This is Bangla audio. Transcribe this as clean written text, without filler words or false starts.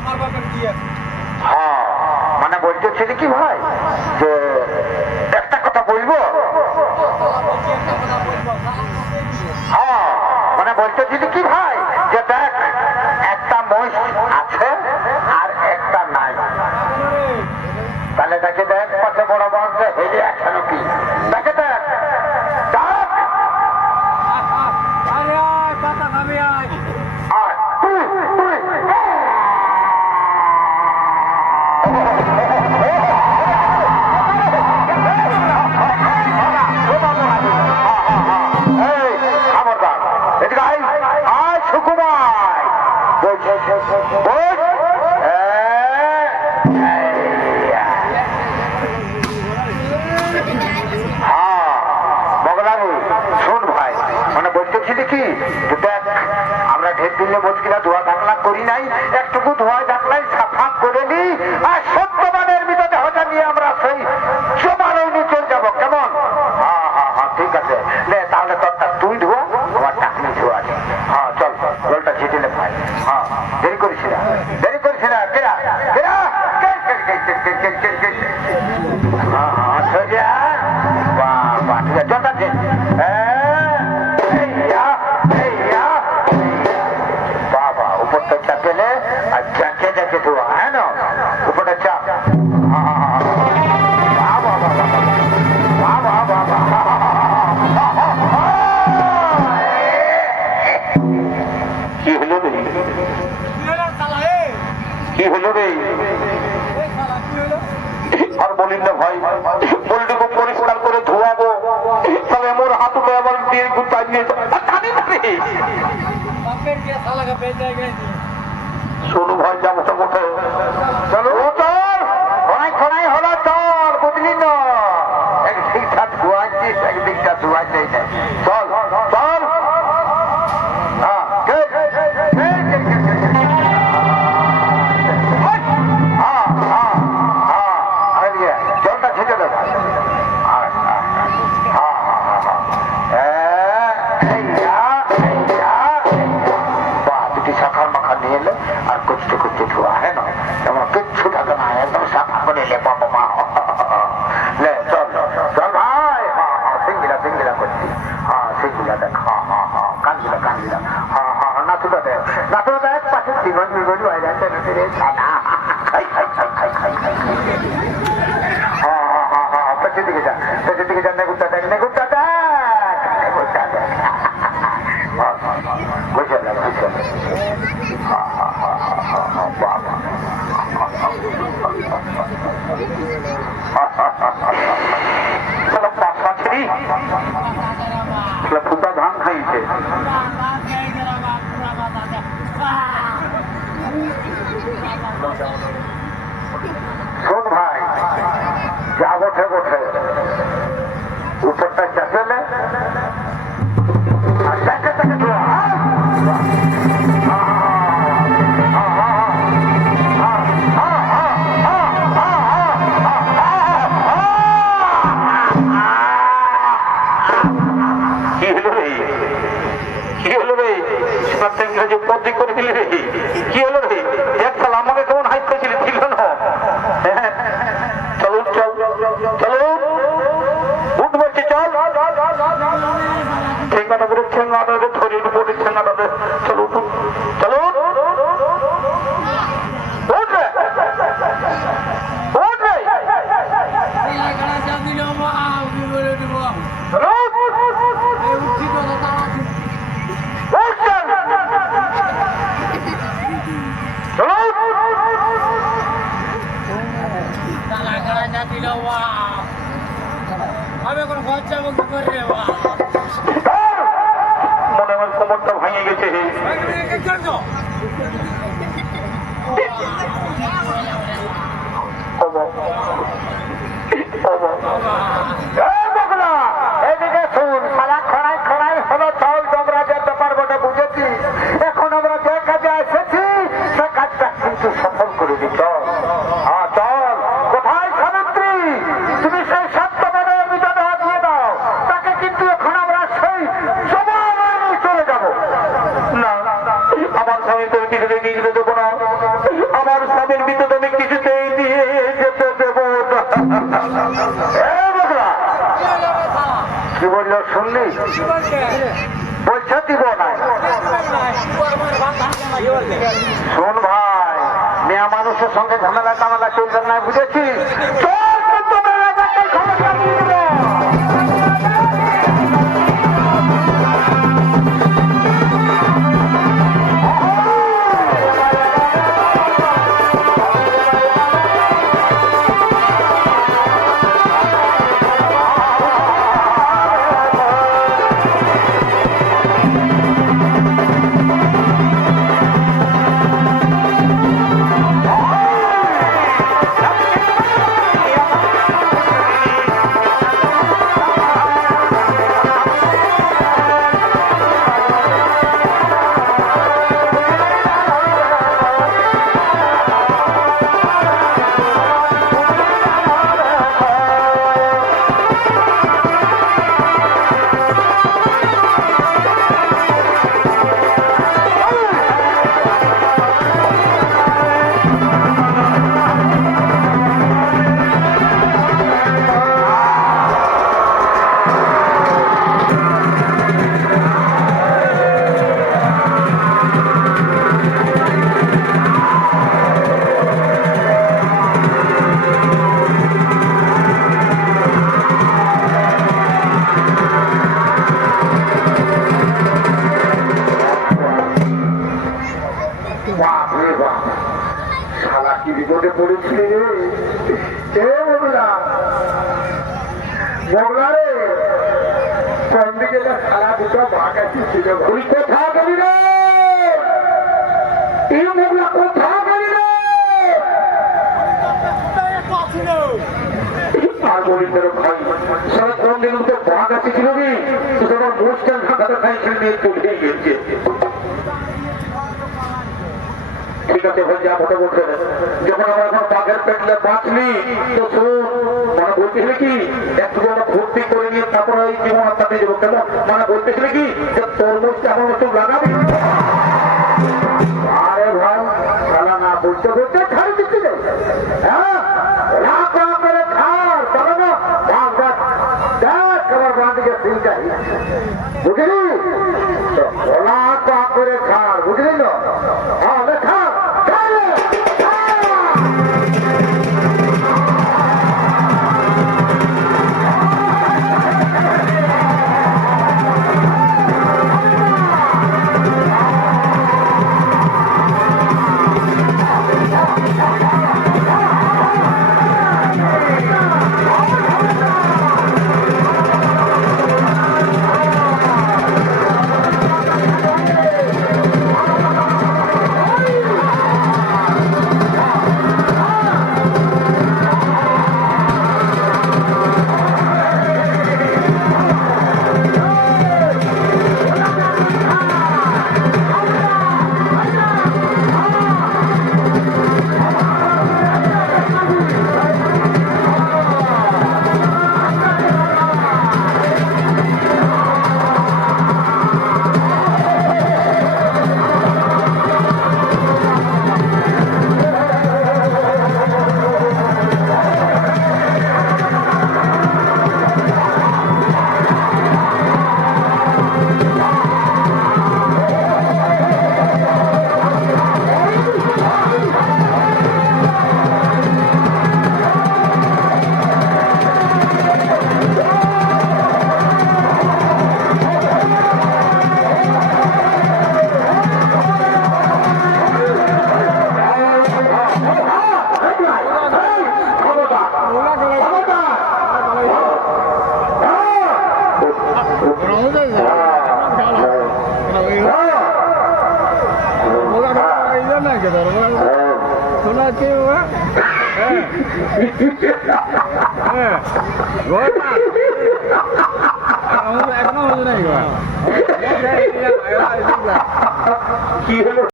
আমার বাপের কি আছে? হ্যাঁ মানে বলতেছিলি কি ভাই যে একটা কথা বলবো? হ্যাঁ মানে বলতেছিলি কি ভাই যে দেখ একটা মহিষ আছে আর একটা নাই, তাহলে দেখে দেখ পাশে বড় বড় হেলে আছে নাকি, দেখে দেখ কি দেখ আমরা ঢের দিলে মুশকিলা ধোয়া ঢাকলা করি নাই, একটুকু ধোয়া ঢাকলাই সাফা করে নি আর সত্যবানের ভিতরে হজা নিয়ে আমরা সেই জমানো চলে যাবো কেমন? হ্যাঁ হ্যাঁ হ্যাঁ ঠিক আছে তাহলে তোরটা তুই ধোয়া আমার টাকনি ধোয়া আছে। হ্যাঁ চল জলটা ছিটিলে ভাই। হ্যাঁ দেরি করিস না দেরি করিস না কেরা কেরা হ্যাঁ হ্যাঁ সোজা বাহ বাহ ঠিক আছে জলটা চাপেলে আর যাকে যাকে ধোয়া হ্যাঁ না উপরটা চাপ কি হলো রে কি হলো রে আর বলিন না ভাই বলটুকু পরিষ্কার করে ধোয়াবো তবে মোর হাতুটা আবার দিয়ে গুতাই নিয়ে শোনো ভাই যাবো তো বটে চলো খোনাই খোনাই হলো চল বুঝলি না একদিকটা ধোয়াচ্ছিস একদিকটা ধোয়াচ্ছিস চল চল জলটা ছেটে দেবো শাখার মাখা নিয়ে এলে আর কুচতে কুচতে ধোয়া হ্যাঁ না তেমন কিচ্ছু থাকে না একদম শাখা করে এলে বাবা মা চল চল ভাই হ্যাঁ হ্যাঁ সিঙ্গিলা সিঙ্গিলা করছি হ্যাঁ সিঙ্গিলা দেখ হ্যাঁ হ্যাঁ হ্যাঁ কানগিলা কানগিলা হ্যাঁ হ্যাঁ নাচুটা দেখ নাচুটা দেখ পাশে জীবন জীবন হয়ে যাচ্ছে খাই খাই খাই খাই খাই খাই হ্যাঁ হ্যাঁ হ্যাঁ হ্যাঁ পেছন দিকে যা পেছন দিকে যা নেগুটা দেখ নেগুটা দেখ নেগুটা দেখ বুঝে না বুঝে না ফুটা ধান খাইছে শোন ভাই যা বঠে বঠে উপরটা চাপেলে আর তাকে তাকে ধোয়া ইংরেজি পদ্ধতি করে দিলি রে কি হলো রে এক সাল আমাকে কেমন হাইট করেছিলি ছিল না চলো চল চলো উঠ বলছি চল ঠেঙ্গাটা করে ঠেঙ্গাটা ধরে পড়ে ঠেঙ্গাটা চলো চলো মনে আমার কোমরটা ভাঙে গেছে এদিকে শুন সারা খড়াই খড়াই হলো চাউল ডোমরাজের ব্যাপার বটে বুঝেছি এখন আমরা যে কাজে এসেছি সে কাজটা কিন্তু সফল করে দিত চল কোথায় সাবিত্রী তুমি সেই সত্যবানের ভিতরে দিয়ে দাও তাকে কিন্তু এখন আমরা সেই জমানো চলে যাব না আমার স্বামী তুমি কিছু নিয়ে যেতে দেবো না আমার বলছে দিব না। শোন ভাই, মেয়া মানুষের সঙ্গে ঝামেলা টামেলা চলবে না, বুঝেছিস? শালা কি বিপদে পড়েছিলে রে বগলা, বগলা রে, কোন দিকে শালা দুটো ভাগ আছে ছিল? তুই কোথা গেলি রে? এই বগলা কোথা গেলি রে? কোন দিন তো ভাগ আছে ছিল কি? তোমার মোস্টার ঢাকাটা খাইছিল নিয়ে চলে গিয়েছে। ঠিক আছে ভাই, যা ফটো বলতে যখন আমরা এখন বাঘের পেটলে বাঁচলি তো শোন, মানে বলতেছিলে কি একটু আমরা ভর্তি করে নিয়ে তারপরে ওই জীবন আত্মাতে যাবো, কেন মানে বলতেছিলে কি যে তরমুজটা এখন একটু লাগাবি? আরে ভাই খেলা না বলতে বলতে খালি দিচ্ছি হ্যাঁ, রাখ রাখ করে খার চলো না ভাগ ভাগ দেখ আমার বাঁ দিকে ফুলটা বুঝলি, রাখ রাখ করে খার, বুঝলি না? হ্যাঁ খা। এখনো হলো না কি হলো?